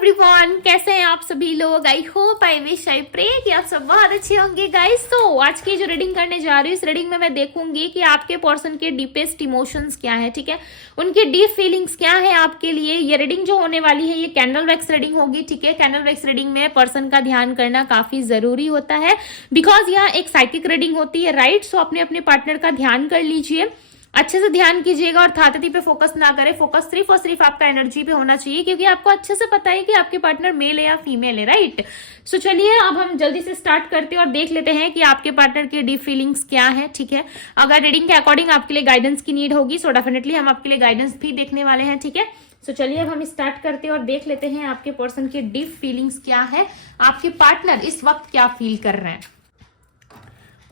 Everyone, कैसे हैं आप सभी लोग। I hope I wish I pray कि आप सब बहुत अच्छे होंगे गाइस। तो आज की जो रीडिंग करने जा रही हूँ, इस रीडिंग में मैं देखूंगी कि आपके पर्सन के डीपेस्ट इमोशंस क्या है, ठीक है, उनकी डीप फीलिंग्स क्या है आपके लिए। ये रीडिंग जो होने वाली है ये कैंडल वैक्स रीडिंग होगी, ठीक है। कैंडल वैक्स रीडिंग में पर्सन का ध्यान करना काफी जरूरी होता है बिकॉज यह एक साइकिक रीडिंग होती है, राइट। सो अपने अपने पार्टनर का ध्यान कर लीजिए, अच्छे से ध्यान कीजिएगा और थातती पे फोकस ना करें। फोकस सिर्फ और सिर्फ आपका एनर्जी पे होना चाहिए क्योंकि आपको अच्छे से पता है कि आपके पार्टनर मेल है या फीमेल है, राइट। सो चलिए अब हम जल्दी से स्टार्ट करते हैं और देख लेते हैं कि आपके पार्टनर की डीप फीलिंग्स क्या है, ठीक है। अगर रीडिंग के अकॉर्डिंग आपके लिए गाइडेंस की नीड होगी सो डेफिनेटली हम आपके लिए गाइडेंस भी देखने वाले हैं, ठीक है। सो चलिए अब हम स्टार्ट करते हैं और देख लेते हैं आपके पर्सन की डीप फीलिंग्स क्या है, आपके पार्टनर इस वक्त क्या फील कर रहे हैं।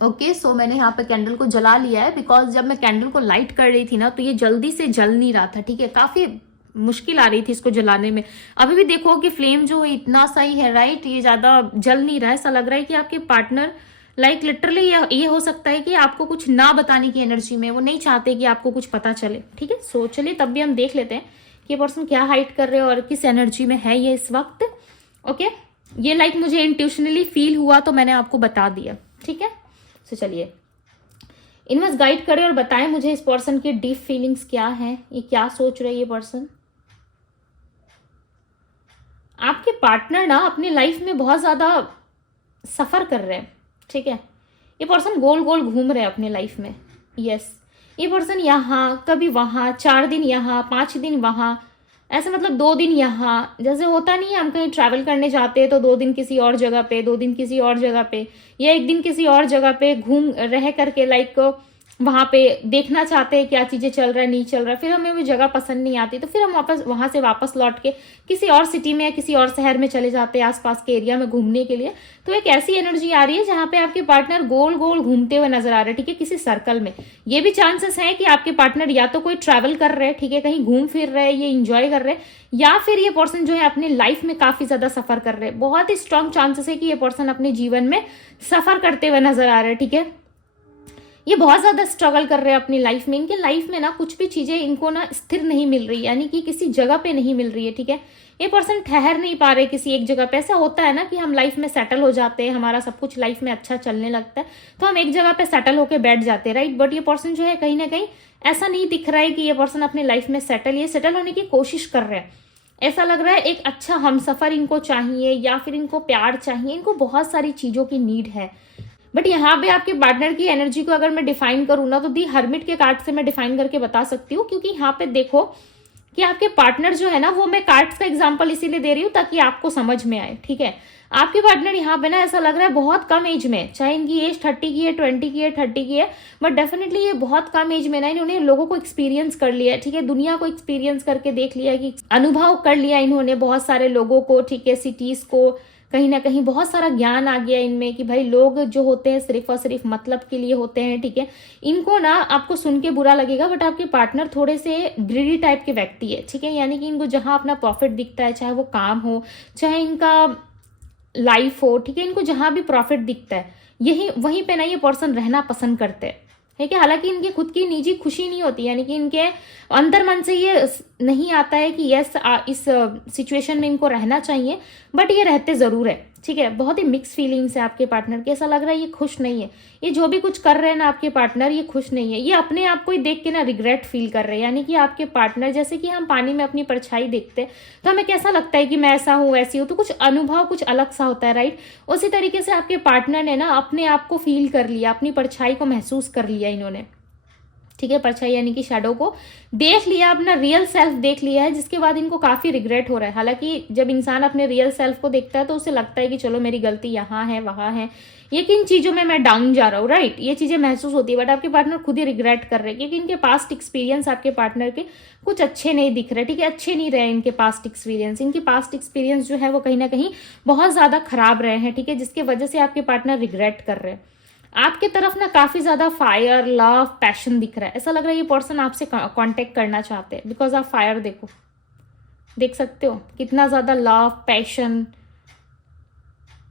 ओके सो मैंने यहाँ पे कैंडल को जला लिया है बिकॉज जब मैं कैंडल को लाइट कर रही थी ना तो ये जल्दी से जल नहीं रहा था, ठीक है। काफी मुश्किल आ रही थी इसको जलाने में। अभी भी देखो कि फ्लेम जो है इतना सही है, राइट, ये ज्यादा जल नहीं रहा है। ऐसा लग रहा है कि आपके पार्टनर लाइक लिटरली ये हो सकता है कि आपको कुछ ना बताने की एनर्जी में, वो नहीं चाहते कि आपको कुछ पता चले, ठीक है। सो चलिए तब भी हम देख लेते हैं कि ये पर्सन क्या हाइड कर रहे हैं और किस एनर्जी में है ये इस वक्त। ओके ये लाइक मुझे इंट्यूशनली फील हुआ तो मैंने आपको बता दिया, ठीक है। तो चलिए इनवर्स गाइड करें और बताएं मुझे इस पर्सन की डीप फीलिंग्स क्या है, ये क्या सोच रहे हैं ये पर्सन। आपके पार्टनर ना अपनी लाइफ में बहुत ज्यादा सफर कर रहे हैं, ठीक है। ये पर्सन गोल गोल घूम रहे हैं अपने लाइफ में, यस। ये पर्सन यहाँ कभी वहां, 4 दिन यहाँ 5 दिन वहां, ऐसे मतलब 2 दिन यहाँ, जैसे होता नहीं है हम कहीं ट्रैवल करने जाते हैं तो 2 दिन किसी और जगह पे, 2 दिन किसी और जगह पे, या 1 दिन किसी और जगह पे घूम रह करके लाइक वहां पे देखना चाहते हैं क्या चीजें चल रहा है नहीं चल रहा है, फिर हमें वो जगह पसंद नहीं आती तो फिर हम वापस वहां से वापस लौट के किसी और सिटी में या किसी और शहर में चले जाते हैं आसपास के एरिया में घूमने के लिए। तो एक ऐसी एनर्जी आ रही है जहां पे आपके पार्टनर गोल गोल घूमते हुए नजर आ रहे हैं, ठीक है, किसी सर्कल में। ये भी चांसेस है कि आपके पार्टनर या तो कोई ट्रैवल कर रहे हैं, ठीक है, कहीं घूम फिर रहे हैं, ये इंजॉय कर रहे हैं, या फिर ये पर्सन जो है अपने लाइफ में काफी ज्यादा सफर कर रहे हैं। बहुत ही स्ट्रांग चांसेस है कि ये पर्सन अपने जीवन में सफर करते हुए नजर आ रहे हैं, ठीक है। ये बहुत ज्यादा स्ट्रगल कर रहे हैं अपनी लाइफ में। इनके लाइफ में ना कुछ भी चीजें इनको ना स्थिर नहीं मिल रही, यानी कि किसी जगह पे नहीं मिल रही है, ठीक है। ये पर्सन ठहर नहीं पा रहे किसी एक जगह पे। ऐसा होता है ना कि हम लाइफ में सेटल हो जाते हैं, हमारा सब कुछ लाइफ में अच्छा चलने लगता है तो हम एक जगह पे सेटल होके बैठ जाते हैं, राइट। बट ये पर्सन जो है कहीं ना कहीं ऐसा नहीं दिख रहा है कि ये पर्सन अपने लाइफ में ये सेटल होने की कोशिश कर रहे हैं। ऐसा लग रहा है एक अच्छा हमसफर इनको चाहिए या फिर इनको प्यार चाहिए, इनको बहुत सारी चीजों की नीड है। बट यहाँ पे आपके पार्टनर की एनर्जी को अगर मैं डिफाइन करूँ ना तो दी हर्मिट के कार्ड से मैं डिफाइन करके बता सकती हूँ, क्योंकि यहाँ पे देखो कि आपके पार्टनर जो है ना, वो मैं कार्ड्स का एग्जांपल इसीलिए दे रही हूँ ताकि आपको समझ में आए, ठीक है। आपके पार्टनर यहाँ पे ना ऐसा लग रहा है बहुत कम एज में, चाहे इनकी एज 30 की है, 20 की है, 30 की है, बट डेफिनेटली ये बहुत कम एज में ना इन्होंने लोगों को एक्सपीरियंस कर लिया है, ठीक है। दुनिया को एक्सपीरियंस करके देख लिया है, कि अनुभव कर लिया इन्होंने बहुत सारे लोगों को, ठीक है, सिटीज को। कहीं ना कहीं बहुत सारा ज्ञान आ गया इनमें कि भाई लोग जो होते हैं सिर्फ और सिर्फ मतलब के लिए होते हैं, ठीक है। इनको ना आपको सुन के बुरा लगेगा बट आपके पार्टनर थोड़े से ग्रीडी टाइप के व्यक्ति है, ठीक है। यानी कि इनको जहां अपना प्रॉफिट दिखता है, चाहे वो काम हो चाहे इनका लाइफ हो, ठीक है, इनको जहां भी प्रॉफिट दिखता है यही वहीं पे ना ये पर्सन रहना पसंद करते हैं, ठीक है। हालांकि इनकी खुद की निजी खुशी नहीं होती, यानी कि इनके अंतर मन से ये नहीं आता है कि यस इस सिचुएशन में इनको रहना चाहिए, बट ये रहते जरूर है, ठीक है। बहुत ही मिक्स फीलिंग्स है आपके पार्टनर की। ऐसा लग रहा है ये खुश नहीं है, ये जो भी कुछ कर रहे हैं ना आपके पार्टनर, ये खुश नहीं है। ये अपने आप को ही देख के ना रिग्रेट फील कर रहे हैं, यानी कि आपके पार्टनर जैसे कि हम पानी में अपनी परछाई देखते हैं तो हमें कैसा लगता है कि मैं ऐसा हूँ वैसी हूँ, तो कुछ अनुभव कुछ अलग सा होता है, राइट। उसी तरीके से आपके पार्टनर ने ना अपने आप को फील कर लिया, अपनी परछाई को महसूस कर लिया इन्होंने, ठीक है। परछाई यानी कि शैडो को देख लिया, अपना रियल सेल्फ देख लिया है, जिसके बाद इनको काफी रिग्रेट हो रहा है। हालांकि जब इंसान अपने रियल सेल्फ को देखता है तो उसे लगता है कि चलो मेरी गलती यहाँ है वहां है, ये किन चीजों में मैं डाउन जा रहा हूँ, राइट, ये चीजें महसूस होती है। बट आपके पार्टनर खुद ही रिग्रेट कर रहे हैं क्योंकि इनके पास्ट एक्सपीरियंस आपके पार्टनर के कुछ अच्छे नहीं दिख रहे, ठीक है, अच्छे नहीं रहे इनके पास्ट एक्सपीरियंस। इनके पास्ट एक्सपीरियंस जो है वो कहीं ना कहीं बहुत ज्यादा खराब रहे हैं, ठीक है, जिसकी वजह से आपके पार्टनर रिग्रेट कर रहे हैं। आपके तरफ ना काफी ज्यादा फायर, लव, पैशन दिख रहा है। ऐसा लग रहा है ये पर्सन आपसे कांटेक्ट करना चाहते हैं बिकॉज आप फायर देखो, देख सकते हो कितना ज्यादा लव, पैशन,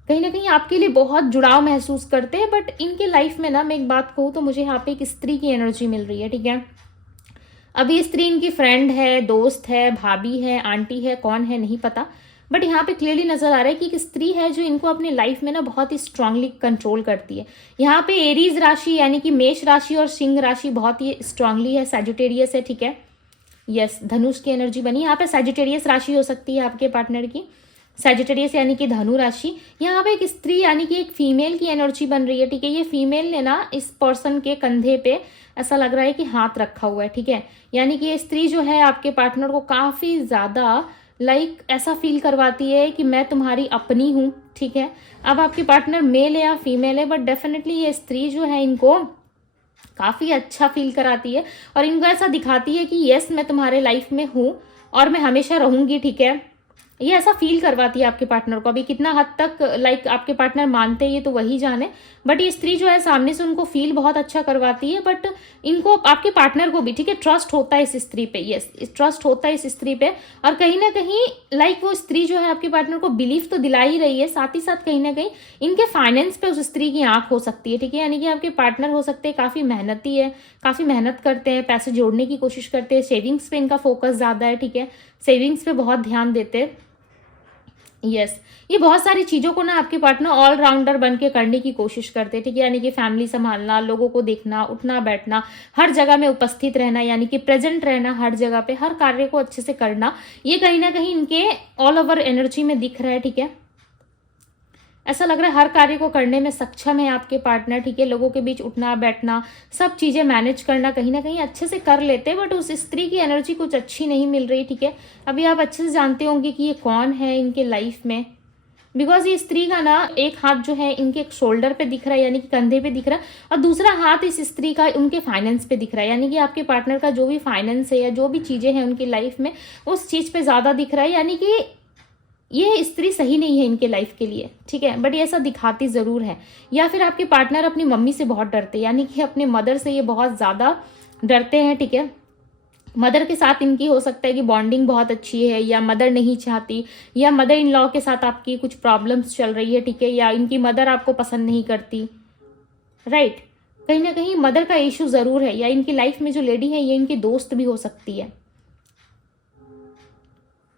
कहीं ना कहीं आपके लिए बहुत जुड़ाव महसूस करते हैं। बट इनके लाइफ में ना मैं एक बात कहूँ तो मुझे यहाँ पे एक स्त्री की एनर्जी मिल रही है, ठीक है। अभी स्त्री इनकी फ्रेंड है, दोस्त है, भाभी है, आंटी है, कौन है नहीं पता, बट यहाँ पे क्लियरली नजर आ रहा है कि एक स्त्री है जो इनको अपनी लाइफ में ना बहुत ही स्ट्रांगली कंट्रोल करती है। यहाँ पे एरीज राशि यानी कि मेष राशि और सिंह राशि बहुत ही स्ट्रांगली है, सैजिटेरियस है, ठीक है। यस, धनुष की एनर्जी बनी। यहाँ पे सैजिटेरियस राशि हो सकती है आपके पार्टनर की, सैजिटेरियस यानी कि धनु राशि। यहाँ पे एक स्त्री यानी कि एक फीमेल की एनर्जी बन रही है, ठीक है। ये फीमेल ने ना इस पर्सन के कंधे पे ऐसा लग रहा है कि हाथ रखा हुआ है, ठीक है। यानी कि ये स्त्री जो है आपके पार्टनर को काफी ज्यादा ऐसा फील करवाती है कि मैं तुम्हारी अपनी हूं, ठीक है। अब आपके पार्टनर मेल है या फीमेल है, बट डेफिनेटली ये स्त्री जो है इनको काफी अच्छा फील कराती है और इनको ऐसा दिखाती है कि यस मैं तुम्हारे लाइफ में हूं और मैं हमेशा रहूंगी, ठीक है। ये ऐसा फील करवाती है आपके पार्टनर को। अभी कितना हद तक आपके पार्टनर मानते हैं ये तो वही जाने, बट ये स्त्री जो है सामने से उनको फील बहुत अच्छा करवाती है। बट इनको आपके पार्टनर को भी, ठीक है, ट्रस्ट होता है इस स्त्री पे। यस, ट्रस्ट होता है इस स्त्री पे। और कहीं ना कहीं वो स्त्री जो है आपके पार्टनर को बिलीफ तो दिला ही रही है, साथ ही साथ कहीं ना कहीं इनके फाइनेंस पे उस स्त्री की आंख हो सकती है, ठीक है। यानी कि आपके पार्टनर हो सकते हैं काफी मेहनती है, काफी मेहनत करते हैं, पैसे जोड़ने की कोशिश करते हैं, सेविंग्स पे इनका फोकस ज्यादा है, ठीक है। सेविंग्स पे बहुत ध्यान देते हैं। यस, ये बहुत सारी चीजों को ना आपके पार्टनर ऑलराउंडर बन के करने की कोशिश करते हैं, ठीक है। यानी कि फैमिली संभालना, लोगों को देखना, उठना बैठना, हर जगह में उपस्थित रहना, यानी कि प्रेजेंट रहना हर जगह पे, हर कार्य को अच्छे से करना, ये कहीं ना कहीं इनके ऑल ओवर एनर्जी में दिख रहा है, ठीक है। ऐसा लग रहा है हर कार्य को करने में सक्षम है आपके पार्टनर, ठीक है। लोगों के बीच उठना बैठना, सब चीजें मैनेज करना कहीं ना कहीं अच्छे से कर लेते हैं, बट उस स्त्री की एनर्जी कुछ अच्छी नहीं मिल रही, ठीक है। अभी आप अच्छे से जानते होंगे कि ये कौन है इनके लाइफ में, बिकॉज ये स्त्री का ना एक हाथ जो है इनके शोल्डर पे दिख रहा है, यानी कि कंधे पे दिख रहा है, और दूसरा हाथ इस स्त्री का उनके फाइनेंस पे दिख रहा है। यानी कि आपके पार्टनर का जो भी फाइनेंस है या जो भी चीजें हैं उनकी लाइफ में उस चीज पे ज्यादा दिख रहा है। यानी कि ये स्त्री सही नहीं है इनके लाइफ के लिए, ठीक है, बट ये ऐसा दिखाती जरूर है। या फिर आपके पार्टनर अपनी मम्मी से बहुत डरते हैं, यानी कि अपने मदर से ये बहुत ज्यादा डरते हैं, ठीक है। मदर के साथ इनकी हो सकता है कि बॉन्डिंग बहुत अच्छी है, या मदर नहीं चाहती, या मदर इन लॉ के साथ आपकी कुछ प्रॉब्लम्स चल रही है, ठीक है, या इनकी मदर आपको पसंद नहीं करती, राइट। कहीं ना कहीं मदर का इशू जरूर है, या इनकी लाइफ में जो लेडी है ये इनकी दोस्त भी हो सकती है।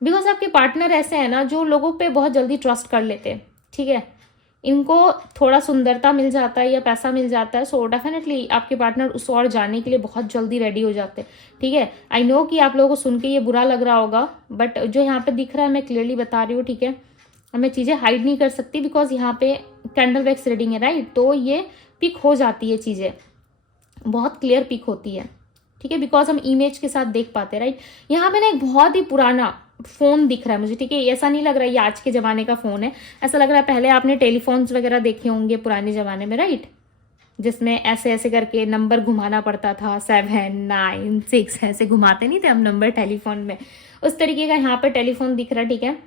बिकॉज आपके पार्टनर ऐसे है ना जो लोगों पे बहुत जल्दी ट्रस्ट कर लेते हैं, ठीक है। इनको थोड़ा सुंदरता मिल जाता है या पैसा मिल जाता है, सो डेफिनेटली आपके पार्टनर उस और जाने के लिए बहुत जल्दी रेडी हो जाते हैं, ठीक है। आई नो कि आप लोगों को सुन के ये बुरा लग रहा होगा, बट जो यहाँ पे दिख रहा है मैं क्लियरली बता रही हूँ, ठीक है। मैं चीज़ें हाइड नहीं कर सकती बिकॉज यहाँ पे कैंडल वैक्स रीडिंग है, राइट। तो ये पिक हो जाती है, चीज़ें बहुत क्लियर पिक होती है, ठीक है, बिकॉज हम इमेज के साथ देख पाते हैं, राइट। यहाँ पे ना एक बहुत ही पुराना फोन दिख रहा है मुझे, ठीक है। ऐसा नहीं लग रहा है ये आज के जमाने का फोन है, ऐसा लग रहा है पहले आपने टेलीफोन्स वगैरह देखे होंगे पुराने जमाने में, राइट, जिसमें ऐसे ऐसे करके नंबर घुमाना पड़ता था, 7 9 6 ऐसे घुमाते नहीं थे हम नंबर टेलीफोन में, उस तरीके का यहाँ पे टेलीफोन दिख रहा है, ठीक है।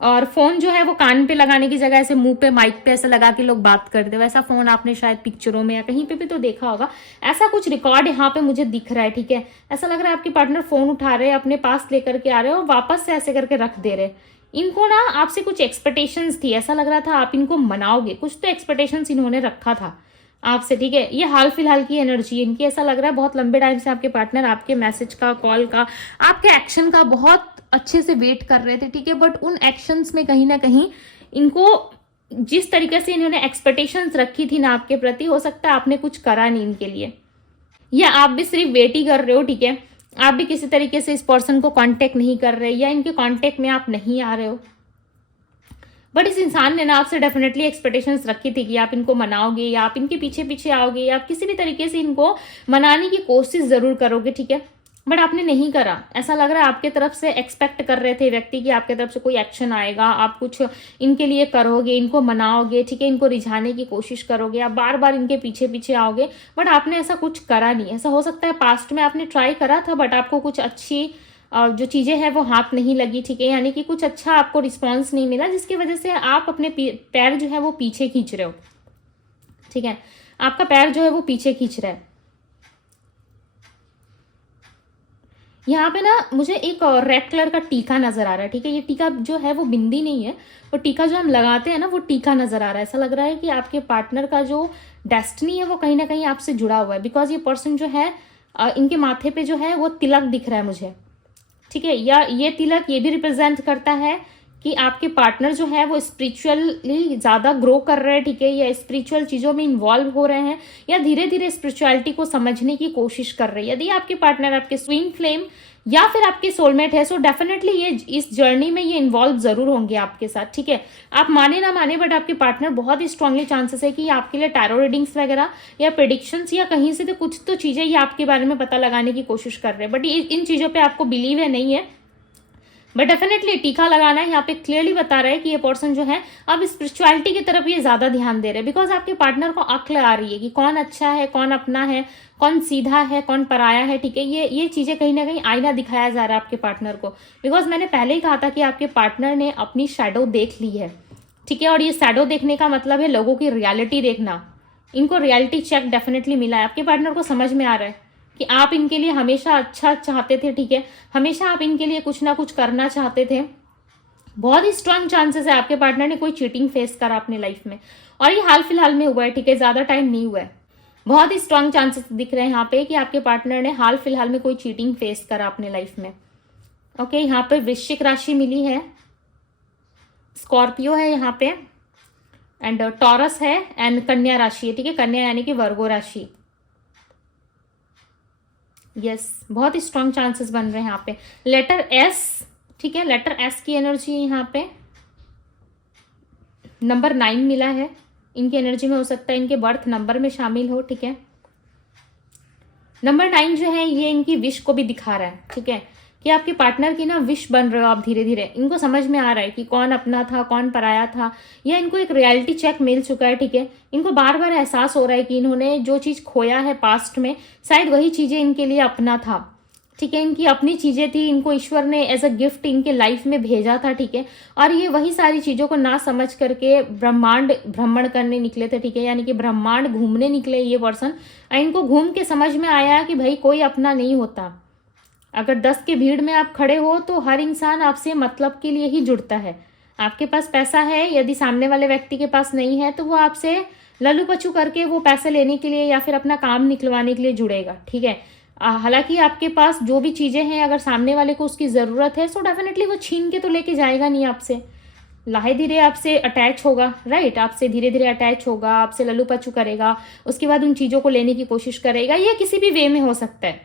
और फोन जो है वो कान पे लगाने की जगह ऐसे मुंह पे माइक पे ऐसा लगा के लोग बात करते, वैसा फोन आपने शायद पिक्चरों में या कहीं पे भी तो देखा होगा। ऐसा कुछ रिकॉर्ड यहाँ पे मुझे दिख रहा है, ठीक है। ऐसा लग रहा है आपके पार्टनर फोन उठा रहे हैं, अपने पास लेकर के आ रहे हैं और वापस से ऐसे करके रख दे रहे। इनको ना आपसे कुछ एक्सपेक्टेशंस थी, ऐसा लग रहा था आप इनको मनाओगे, कुछ तो एक्सपेक्टेशंस इन्होंने रखा था आपसे, ठीक है। ये हाल फिलहाल की एनर्जी है इनकी, ऐसा लग रहा है बहुत लंबे टाइम से आपके पार्टनर आपके मैसेज का, कॉल का, आपके एक्शन का बहुत अच्छे से वेट कर रहे थे, ठीक है। बट उन एक्शंस में कहीं ना कहीं इनको जिस तरीके से इन्होंने एक्सपेक्टेशंस रखी थी ना आपके प्रति, हो सकता है आपने कुछ करा नहीं इनके लिए, या आप भी सिर्फ वेट ही कर रहे हो, ठीक है। आप भी किसी तरीके से इस पर्सन को कांटेक्ट नहीं कर रहे, या इनके कांटेक्ट में आप नहीं आ रहे हो, बट इस इंसान ने ना आपसे डेफिनेटली एक्सपेक्टेशंस रखी थी कि आप इनको मनाओगे, या आप इनके पीछे पीछे आओगे, या आप किसी भी तरीके से इनको मनाने की कोशिश जरूर करोगे, ठीक है। बट आपने नहीं करा। ऐसा लग रहा है आपके तरफ से एक्सपेक्ट कर रहे थे व्यक्ति कि आपके तरफ से कोई एक्शन आएगा, आप कुछ इनके लिए करोगे, इनको मनाओगे, ठीक है, इनको रिझाने की कोशिश करोगे, आप बार बार इनके पीछे पीछे आओगे, बट आपने ऐसा कुछ करा नहीं। ऐसा हो सकता है पास्ट में आपने ट्राई करा था, बट आपको कुछ अच्छी जो चीजें हैं वो हाथ नहीं लगी, ठीक है। यानी कि कुछ अच्छा आपको रिस्पॉन्स नहीं मिला, जिसकी वजह से आप अपने पैर जो है वो पीछे खींच रहे हो, ठीक है। आपका पैर जो है वो पीछे खींच रहा है। यहाँ पे ना मुझे एक रेड कलर का टीका नजर आ रहा है, ठीक है। ये टीका जो है वो बिंदी नहीं है, वो टीका जो हम लगाते हैं ना वो टीका नजर आ रहा है। ऐसा लग रहा है कि आपके पार्टनर का जो डेस्टिनी है वो कहीं ना कहीं आपसे जुड़ा हुआ है, बिकॉज ये पर्सन जो है इनके माथे पे जो है वो तिलक दिख रहा है मुझे, ठीक है। या ये तिलक ये भी रिप्रेजेंट करता है कि आपके पार्टनर जो है वो स्पिरिचुअली ज़्यादा ग्रो कर रहे हैं, ठीक है, या स्पिरिचुअल चीज़ों में इन्वॉल्व हो रहे हैं, या धीरे धीरे स्पिरिचुअलिटी को समझने की कोशिश कर रहे हैं। यदि आपके पार्टनर आपके ट्विन फ्लेम या फिर आपके सोलमेट है, सो डेफिनेटली ये इस जर्नी में ये इन्वॉल्व जरूर होंगे आपके साथ, ठीक है। आप माने ना माने, बट आपके पार्टनर बहुत ही स्ट्रांगली चांसेस है कि आपके लिए टैरो रीडिंग्स वगैरह या प्रेडिक्शंस या कहीं से तो कुछ तो चीज़ें ये आपके बारे में पता लगाने की कोशिश कर रहे हैं। बट इन चीज़ों पर आपको बिलीव है नहीं है, बट डेफिनेटली टीका लगाना है। यहाँ पे क्लियरली बता रहा है कि ये पर्सन जो है अब स्पिरिचुअलिटी की तरफ ये ज्यादा ध्यान दे रहे हैं, बिकॉज आपके पार्टनर को अक्ल आ रही है कि कौन अच्छा है, कौन अपना है, कौन सीधा है, कौन पराया है, ठीक है। ये चीजें कहीं ना कहीं आईना दिखाया जा रहा है आपके पार्टनर को, बिकॉज मैंने पहले ही कहा था कि आपके पार्टनर ने अपनी शैडो देख ली है, ठीक है। और ये शैडो देखने का मतलब है लोगों की रियलिटी देखना। इनको रियलिटी चेक डेफिनेटली मिला है। आपके पार्टनर को समझ में आ रहा है कि आप इनके लिए हमेशा अच्छा चाहते थे, ठीक है, हमेशा आप इनके लिए कुछ ना कुछ करना चाहते थे। बहुत ही स्ट्रांग चांसेस है आपके पार्टनर ने कोई चीटिंग फेस करा अपने लाइफ में, और ये हाल फिलहाल में हुआ है, ठीक है, ज्यादा टाइम नहीं हुआ है। बहुत ही स्ट्रांग चांसेस दिख रहे हैं यहाँ पे कि आपके पार्टनर ने हाल फिलहाल में कोई चीटिंग फेस करा अपने लाइफ में। ओके, यहाँ पे वृश्चिक राशि मिली है, स्कॉर्पियो है यहाँ पे, एंड टॉरस है, एंड कन्या राशि है, ठीक है, कन्या यानी कि वर्गो राशि। यस, बहुत ही स्ट्रॉन्ग चांसेस बन रहे हैं यहाँ पे। लेटर एस, ठीक है, लेटर एस की एनर्जी यहाँ पे नंबर 9 मिला है। इनकी एनर्जी में हो सकता है इनके बर्थ नंबर में शामिल हो, ठीक है। नंबर 9 जो है ये इनकी विश को भी दिखा रहा है, ठीक है, कि आपके पार्टनर की ना विश बन रहे हो आप धीरे धीरे। इनको समझ में आ रहा है कि कौन अपना था, कौन पराया था, या इनको एक रियलिटी चेक मिल चुका है, ठीक है। इनको बार बार एहसास हो रहा है कि इन्होंने जो चीज खोया है पास्ट में, शायद वही चीजें इनके लिए अपना था, ठीक है। इनकी अपनी चीजें थी, इनको ईश्वर ने एज अ गिफ्ट इनके लाइफ में भेजा था, ठीक है। और ये वही सारी चीजों को ना समझ करके ब्रह्मांड भ्रमण करने निकले थे, ठीक है, यानी कि ब्रह्मांड घूमने निकले ये पर्सन। इनको घूम के समझ में आया कि भाई कोई अपना नहीं होता। अगर 10 के भीड़ में आप खड़े हो तो हर इंसान आपसे मतलब के लिए ही जुड़ता है। आपके पास पैसा है, यदि सामने वाले व्यक्ति के पास नहीं है तो वो आपसे लल्लू पच्चू करके वो पैसे लेने के लिए या फिर अपना काम निकलवाने के लिए जुड़ेगा, ठीक है। हालांकि आपके पास जो भी चीजें हैं, अगर सामने वाले को उसकी जरूरत है, सो डेफिनेटली वो छीन के तो लेके जाएगा नहीं आपसे, लाहे धीरे आपसे अटैच होगा, राइट, आपसे धीरे धीरे अटैच होगा, आपसे लल्लू पच्चू करेगा, उसके बाद उन चीजों को लेने की कोशिश करेगा। ये किसी भी वे में हो सकता है,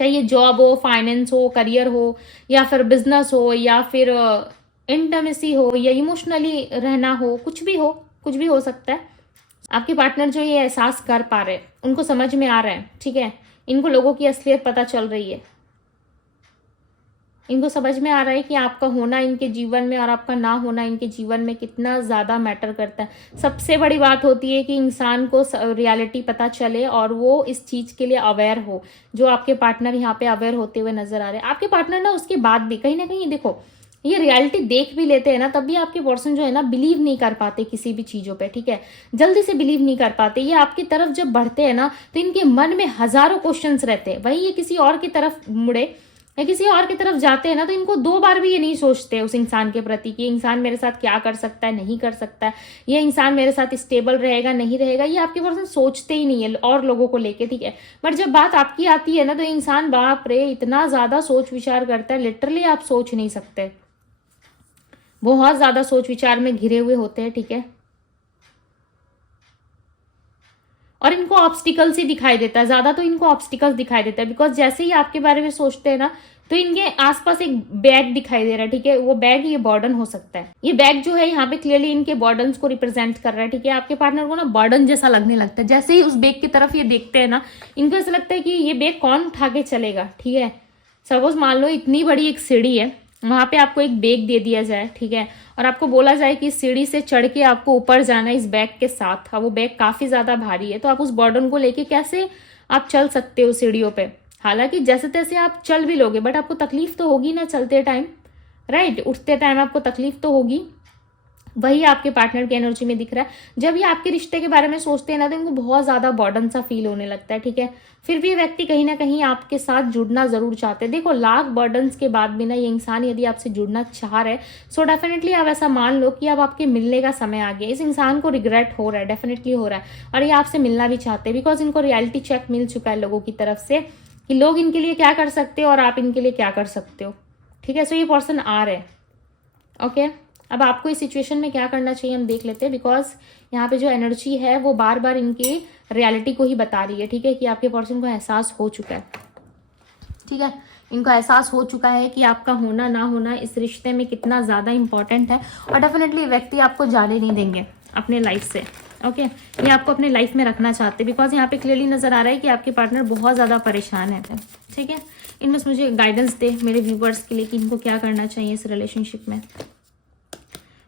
चाहे ये जॉब हो, फाइनेंस हो, करियर हो, या फिर बिजनेस हो, या फिर इंटमेसी हो, या इमोशनली रहना हो, कुछ भी हो सकता है। आपके पार्टनर जो ये एहसास कर पा रहे हैं, उनको समझ में आ रहा है, ठीक है, इनको लोगों की असलियत पता चल रही है। इनको समझ में आ रहा है कि आपका होना इनके जीवन में और आपका ना होना इनके जीवन में कितना ज़्यादा मैटर करता है। सबसे बड़ी बात होती है कि इंसान को रियलिटी पता चले और वो इस चीज़ के लिए अवेयर हो, जो आपके पार्टनर यहाँ पे अवेयर होते हुए नजर आ रहे हैं। आपके पार्टनर ना उसके बाद भी कहीं ना कहीं देखो, ये रियलिटी देख भी लेते हैं ना, तब भी आपके पर्सन जो है ना बिलीव नहीं कर पाते किसी भी चीज़ों पे, ठीक है, जल्दी से बिलीव नहीं कर पाते। ये आपकी तरफ जब बढ़ते हैं ना तो इनके मन में हजारों क्वेश्चंस रहते हैं। वही ये किसी और की तरफ मुड़े या किसी और की तरफ जाते हैं ना तो इनको 2 बार भी ये नहीं सोचते उस इंसान के प्रति कि इंसान मेरे साथ क्या कर सकता है, नहीं कर सकता है, ये इंसान मेरे साथ स्टेबल रहेगा, नहीं रहेगा। ये आपके पर्सन सोचते ही नहीं है और लोगों को लेके, ठीक है। बट जब बात आपकी आती है ना तो इंसान बाप रे इतना ज्यादा सोच विचार करता है, लिटरली आप सोच नहीं सकते, बहुत ज्यादा सोच विचार में घिरे हुए होते हैं, ठीक है। और इनको ऑब्स्टिकल्स ही दिखाई देता है, ज्यादा तो इनको ऑब्स्टिकल्स दिखाई देता है, बिकॉज जैसे ही आपके बारे में सोचते हैं ना तो इनके आसपास एक बैग दिखाई दे रहा है, ठीक है। वो बैग ये बर्डन हो सकता है। ये बैग जो है यहाँ पे क्लियरली इनके बर्डन को रिप्रेजेंट कर रहा है, ठीक है। आपके पार्टनर को ना बर्डन जैसा लगने लगता है, जैसे ही उस बैग की तरफ ये देखते हैं ना इनको ऐसा लगता है कि ये बैग कौन उठा के चलेगा, ठीक है। सपोज मान लो इतनी बड़ी एक सीढ़ी है, वहां पे आपको एक बैग दे दिया जाए, ठीक है, और आपको बोला जाए कि सीढ़ी से चढ़ के आपको ऊपर जाना है इस बैग के साथ। अब वो बैग काफी ज्यादा भारी है, तो आप उस बर्डन को लेके कैसे आप चल सकते हो सीढ़ियों पे। हालांकि जैसे तैसे आप चल भी लोगे, बट आपको तकलीफ तो होगी ना चलते टाइम, राइट, उठते टाइम आपको तकलीफ तो होगी। वही आपके पार्टनर की एनर्जी में दिख रहा है। जब ये आपके रिश्ते के बारे में सोचते हैं ना तो इनको बहुत ज्यादा बर्डन सा फील होने लगता है, ठीक है। फिर भी ये व्यक्ति कहीं ना कहीं आपके साथ जुड़ना जरूर चाहते हैं। देखो, लाख बर्डन्स के बाद भी ना ये इंसान यदि आपसे जुड़ना चाह रहे हैं, सो डेफिनेटली आप ऐसा मान लो कि अब आपके मिलने का समय आ गया। इस इंसान को रिग्रेट हो रहा है, डेफिनेटली हो रहा है, और ये आपसे मिलना भी चाहते हैं, बिकॉज इनको रियलिटी चेक मिल चुका है लोगों की तरफ से कि लोग इनके लिए क्या कर सकते हो और आप इनके लिए क्या कर सकते हो, ठीक है। सो ये पर्सन आ रहे हैं ओके अब आपको इस सिचुएशन में क्या करना चाहिए हम देख लेते हैं, बिकॉज यहाँ पे जो एनर्जी है वो बार बार इनकी रियलिटी को ही बता रही है, ठीक है, कि आपके पर्सन को एहसास हो चुका है, ठीक है, इनको एहसास हो चुका है कि आपका होना ना होना इस रिश्ते में कितना ज़्यादा इंपॉर्टेंट है, और डेफिनेटली व्यक्ति आपको जाने नहीं देंगे अपने लाइफ से। ओके ये आपको अपने लाइफ में रखना चाहते हैं, बिकॉज यहाँ पे क्लियरली नजर आ रहा है कि आपके पार्टनर बहुत ज़्यादा परेशान है, ठीक है। इनमें मुझे गाइडेंस दे मेरे व्यूवर्स के लिए कि इनको क्या करना चाहिए इस रिलेशनशिप में।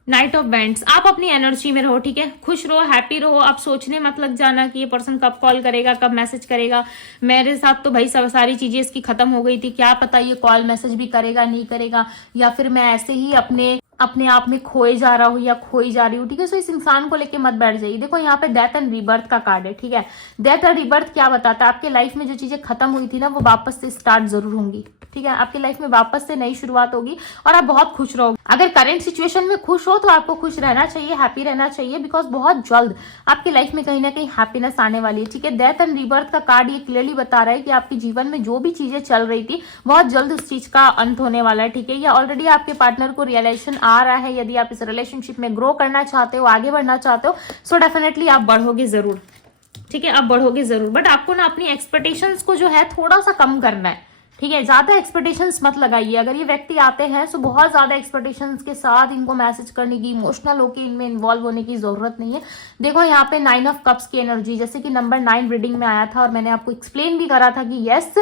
नाइट ऑफ बैंड्स, आप अपनी एनर्जी में रहो, ठीक है, खुश रहो, हैप्पी रहो, आप सोचने मत लग जाना कि ये पर्सन कब कॉल करेगा, कब मैसेज करेगा। मेरे साथ तो भाई सारी चीजें इसकी खत्म हो गई थी, क्या पता ये कॉल मैसेज भी करेगा नहीं करेगा, या फिर मैं ऐसे ही अपने आप में खोए जा रहा हूँ या खोई जा रही हूँ, ठीक है। सो इस इंसान को लेके मत बैठ जाइए। देखो यहाँ पे डेथ एंड रीबर्थ का कार्ड है, ठीक है। डेथ और रीबर्थ क्या बताता है, आपके लाइफ में जो चीजें खत्म हुई थी ना वो वापस से स्टार्ट जरूर होंगी, ठीक है। आपकी लाइफ में वापस से नई शुरुआत होगी और आप बहुत खुश रहोगे। अगर करंट सिचुएशन में खुश हो तो आपको खुश रहना चाहिए, हैप्पी रहना चाहिए, बिकॉज बहुत जल्द आपकी लाइफ में कहीं ना कहीं हैप्पीनेस आने वाली है, ठीक है। डेथ एंड रीबर्थ का कार्ड ये क्लियरली बता रहा है कि आपके जीवन में जो भी चीजें चल रही थी बहुत जल्द उस चीज का अंत होने वाला है, ठीक है। या ऑलरेडी आपके पार्टनर को रियलाइजेशन आ रहा है। यदि आप इस रिलेशनशिप में ग्रो करना चाहते हो, आगे बढ़ना चाहते हो, सो डेफिनेटली आप बढ़ोगे जरूर, ठीक है, आप बढ़ोगे जरूर। बट आपको ना अपनी एक्सपेक्टेशंस को जो है थोड़ा सा कम करना है, ठीक है। ज्यादा एक्सपेक्टेशंस मत लगाइए। अगर ये व्यक्ति आते हैं तो बहुत ज्यादा एक्सपेक्टेशंस के साथ इनको मैसेज करने की, इमोशनल होकर इनमें इन्वॉल्व होने की जरूरत नहीं है। देखो यहाँ पे 9 ऑफ कप्स की एनर्जी, जैसे कि नंबर 9 रीडिंग में आया था और मैंने आपको एक्सप्लेन भी करा था कि यस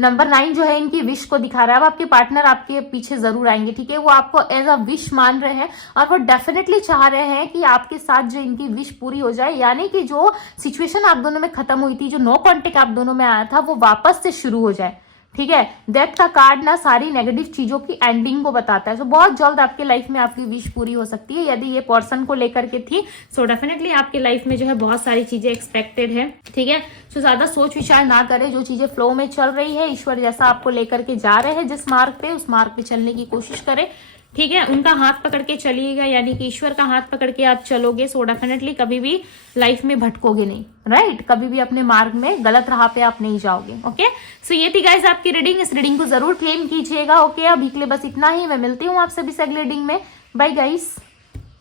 नंबर 9 जो है इनकी विश को दिखा रहा है। अब आपके पार्टनर आपके पीछे जरूर आएंगे, ठीक है। वो आपको एज अ विश मान रहे हैं और वो डेफिनेटली चाह रहे हैं कि आपके साथ जो इनकी विश पूरी हो जाए, यानी कि जो सिचुएशन आप दोनों में खत्म हुई थी, जो नो कॉन्टेक्ट आप दोनों में आया था, वो वापस से शुरू हो जाए, ठीक है। डेथ का कार्ड ना सारी नेगेटिव चीजों की एंडिंग को बताता है। सो बहुत जल्द आपके लाइफ में आपकी विश पूरी हो सकती है। यदि ये पर्सन को लेकर के थी सो डेफिनेटली आपके लाइफ में जो है बहुत सारी चीजें एक्सपेक्टेड है, ठीक है। सो ज्यादा सोच विचार ना करें, जो चीजें फ्लो में चल रही है, ईश्वर जैसा आपको लेकर के जा रहे हैं जिस मार्ग पे, उस मार्ग पे चलने की कोशिश करें, ठीक है। उनका हाथ पकड़ के चलिएगा, यानी कि ईश्वर का हाथ पकड़ के आप चलोगे, सो डेफिनेटली कभी भी लाइफ में भटकोगे नहीं, राइट। कभी भी अपने मार्ग में गलत राह पे आप नहीं जाओगे, ओके। सो ये थी गाइस आपकी रीडिंग। इस रीडिंग को जरूर क्लेम कीजिएगा, ओके। अभी के लिए बस इतना ही, मैं मिलती हूँ आपसे भी अगली रीडिंग में। Bye guys.